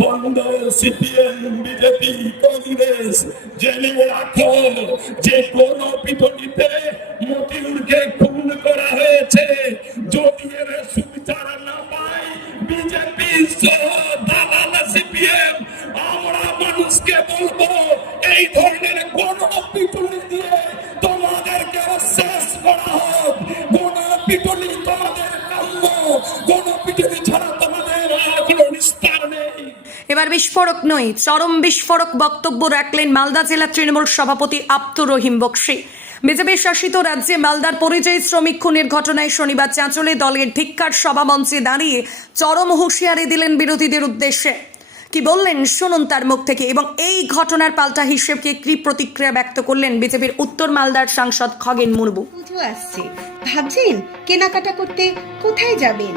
বন্ধ CPM, BJP, Congress জেনে রাখো যে কোন পিটনিতে মতিউরকে খুন করা হয়েছে। যদি এর সুবিচার না পায় বিজেপি সহ দালাল সিপিএম। আমরা মানুষকে বলব, এই ধরনের কোন পিটুনি দিয়ে তোমাদেরকে শেষ করা হোক। কোন পিটুনি এবার বিস্ফোরক নয়, চরম বিস্ফোরক বক্তব্য রাখলেন মালদা জেলা তৃণমূল সভাপতি আব্দুর রহিম বক্সি। বিজেপি শাসিত রাজ্যে মালদার পরিযায়ী শ্রমিক খুনের ঘটনায় শনিবার চাঁচলে দলের ধিক্কার সভা মঞ্চে দাঁড়িয়ে চরম হুঁশিয়ারি দিলেন বিরোধীদের উদ্দেশ্যে। কি বললেন শুনুন তার মুখ থেকে এবং এই ঘটনার পাল্টা হিসেবকে কি প্রতিক্রিয়া ব্যক্ত করলেন বিজেপির উত্তর মালদার সাংসদ খগেন মুর্মু? আসছে। ভাবছেন কেনাকাটা করতে কোথায় যাবেন?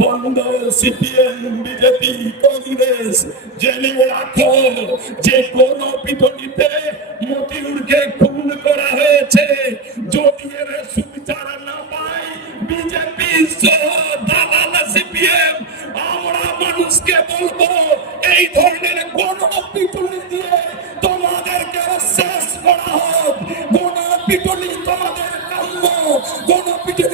বন্ধ সিপিএম, বিজেপি, কংগ্রেস জেনে যে কোন পিটনিতে মতিউরকে খুন করা হয়েছে। যদি এর সুবিচার না পায়, বিজেপি সহ দালাল সিপিএম, আমরা মানুষকে বলব, এই ধরনের কোন পিটুনি দিয়ে তোমাদেরকে শেষ করা হোক। কোন পিটুনি তোমাদের কাম্য, কোন পিটুনি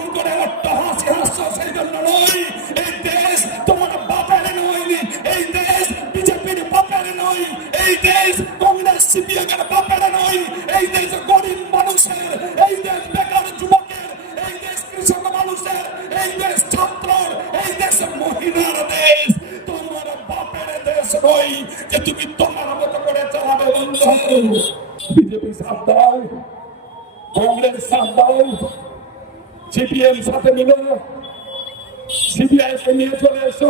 দেশ যে তুমি তোমার মতো করে চালাবে বন্ধু। বিজেপি কংগ্রেস সিপিএম সাথে মিলে নিয়ে চলে এসো।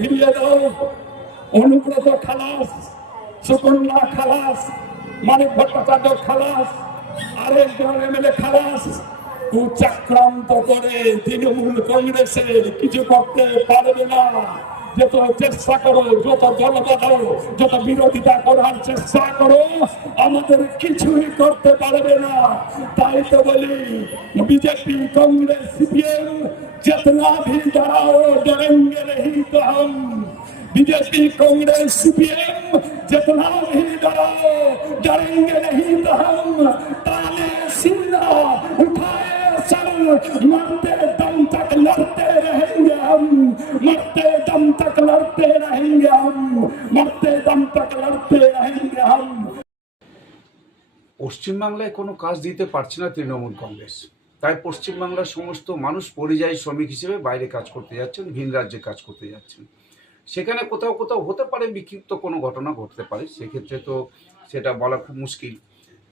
ফিরিয়ে দাও, অনুব্রত খালাস, সুকন্যা খালাস, মানিক ভট্টাচার্য খালাস আরেকজন এমএলএ খালাস। কুচক্রান্ত করে তৃণমূল কংগ্রেসের কিছু করতে পারবে না। যত চেষ্টা করো, যত জনতা করো যত বিরোধিতা করার চেষ্টা করো, আমাদের কিছুই করতে পারবে না। তাই তো বলি, বিজেপি, কংগ্রেস, সিপিএম जितना भी डराओ डरेंगे नहीं तो हम बीजेपी कांग्रेस मरते दम तक लड़ते रहेंगे हम পশ্চিমবাংলায় কোনো কাজ দিতে পারছে না তৃণমূল কংগ্রেস তাই পশ্চিমবাংলার সমস্ত মানুষ পরিযায়ী শ্রমিক হিসেবে বাইরে কাজ করতে যাচ্ছেন ভিন রাজ্যে কাজ করতে যাচ্ছেন সেখানে কোথাও কোথাও হতে পারে বিক্ষিপ্ত কোনো ঘটনা ঘটতে পারে সেক্ষেত্রে তো সেটা বলা খুব মুশকিল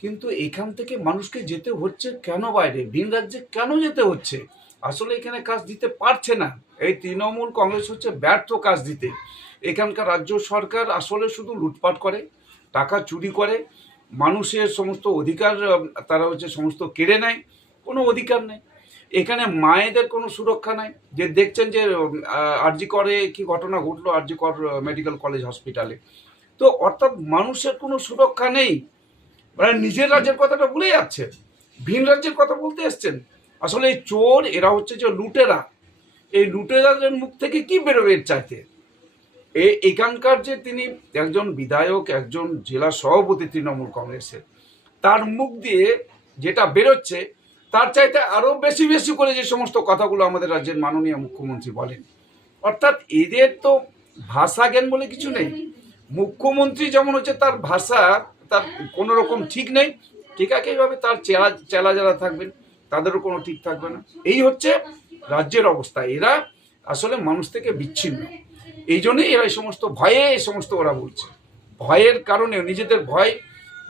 কিন্তু এখান থেকে মানুষকে যেতে হচ্ছে কেন বাইরে ভিন রাজ্যে কেন যেতে হচ্ছে আসলে এখানে কাজ দিতে পারছে না এই তৃণমূল কংগ্রেস হচ্ছে ব্যর্থ কাজ দিতে এখানকার রাজ্য সরকার আসলে শুধু লুটপাট করে, টাকা চুরি করে, মানুষের সমস্ত অধিকার তারা হচ্ছে সমস্ত কেড়ে নেয়, কোনো অধিকার নেই। এখানে মায়েদের কোনো সুরক্ষা নাই। যে দেখছেন যে আরজি করে কি ঘটনা ঘটলো আরজি কর মেডিকেল কলেজ হসপিটালে। তো অর্থাৎ মানুষের কোনো সুরক্ষা নেই। মানে নিজের রাজ্যের কথাটা ভুলে যাচ্ছে ভিন রাজ্যের কথা বলতে এসছেন। আসলে এই চোর, এরা হচ্ছে যে লুটেরা। এই লুটেরাদের মুখ থেকে কি বেরোবে এর চাইতে? এখানকার যে তিনি একজন বিধায়ক, একজন জেলা সভাপতি তৃণমূল কংগ্রেসের, তার মুখ দিয়ে যেটা বেরোচ্ছে, তার চাইতে আরও বেশি বেশি করে যে সমস্ত কথাগুলো আমাদের রাজ্যের মাননীয় মুখ্যমন্ত্রী বলেন, অর্থাৎ এদের তো ভাষা জ্ঞান বলে কিছু নেই। মুখ্যমন্ত্রী যেমন হচ্ছে, তার ভাষা, তার কোনো রকম ঠিক নেই, ঠিক আছে এইভাবে তার চেলা চেলা যারা থাকবেন, তাদেরও কোনো ঠিক থাকবে না। এই হচ্ছে রাজ্যের অবস্থা। এরা আসলে মানুষ থেকে বিচ্ছিন্ন। এই জন্যই এরা এই সমস্ত ভয়ে এই সমস্ত ওরা বলছে। ভয়ের কারণে নিজেদের ভয়,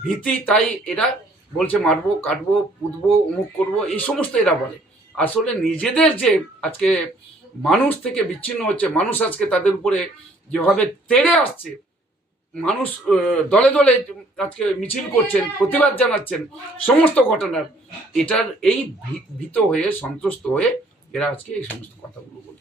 ভীতি, তাই এরা বলছে মারবো, কাটবো, পুতবো, অমুক করব, এই সমস্ত এরা বলে। আসলে নিজেদের যে আজকে মানুষ থেকে বিচ্ছিন্ন হচ্ছে, মানুষ আজকে তাদের উপরে যেভাবে তেড়ে আসছে, মানুষ দলে দলে আজকে মিছিল করছেন, প্রতিবাদ জানাচ্ছেন, সমস্ত ঘটনার, এটার এই ভীত হয়ে, সন্তুষ্ট হয়ে এরা আজকে এই সমস্ত কথাগুলো বলছে।